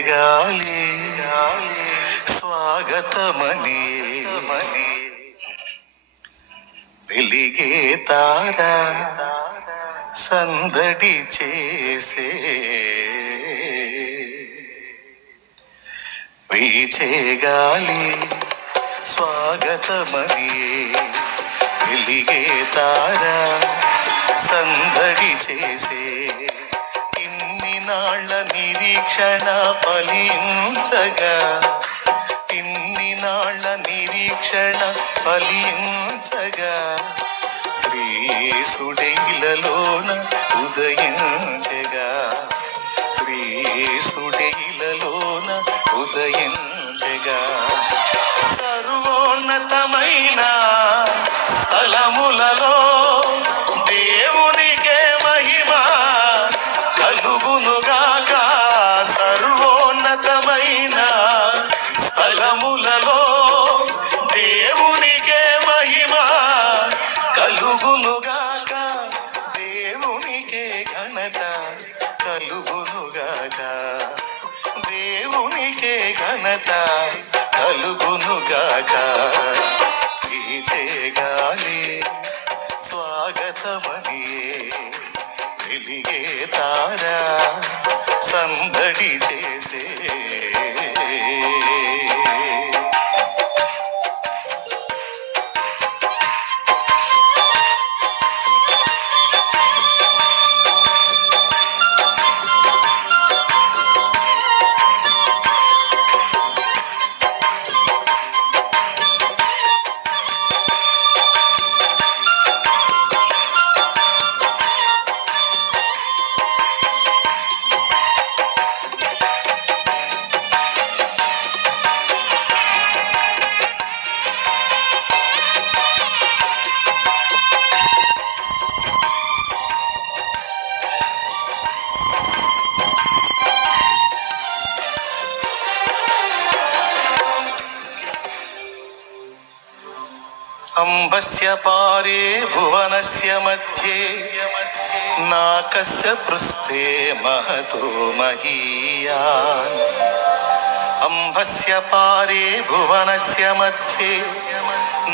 చేగాలి స్వాగతమని వెలిగే తారా సందడి చేసే వీచేగాలి స్వాగతమని వెలిగే తారా సందడి చేసే ఇన్ని నాళ్ళ నిరీక్షణ ఫలించగా ఇన్ని నాళ్ళ నిరీక్షణ ఫలించగా శ్రీసుడైలలోన ఉదయించగా శ్రీసుడైలలోన ఉదయించగా సర్వోన్నతమైన స్థలములలో దేవునికే మహిమ కలుగునుగాక. సర్వోన్నతమైన స్థలములలో దేవునికే మహిమ కలుగునుగాక. దేవునికే ఘనత కలుగునుగాక. దేవునికే ఘనత కలుగునుగాక. వీచేగాలి స్వాగతమని వెలిగే తారా సందడి చేసే అంబస్య పారే భువనస్య మధ్యే నాకస్య పృష్ఠే మహతో మహీయాన్. అంబస్య పారే భువనస్య మధ్యే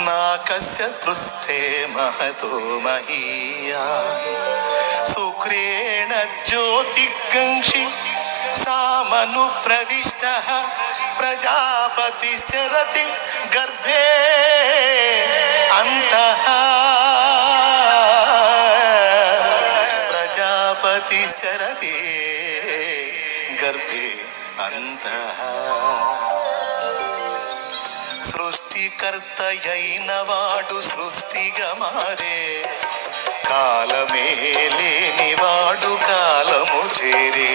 నాకస్య పృష్ఠే మహతో మహీయాన్. శుక్రేణ జ్యోతిగంషి సామను ప్రవిష్టః ప్రజాపతిశ్చరతి గర్భే అంతః. ప్రజాపతిశ్చరతి గర్భే అంతః. సృష్టికర్తయైన వాడు సృష్టిగా మారే కాలమే లేనివాడు కాలము చేరే.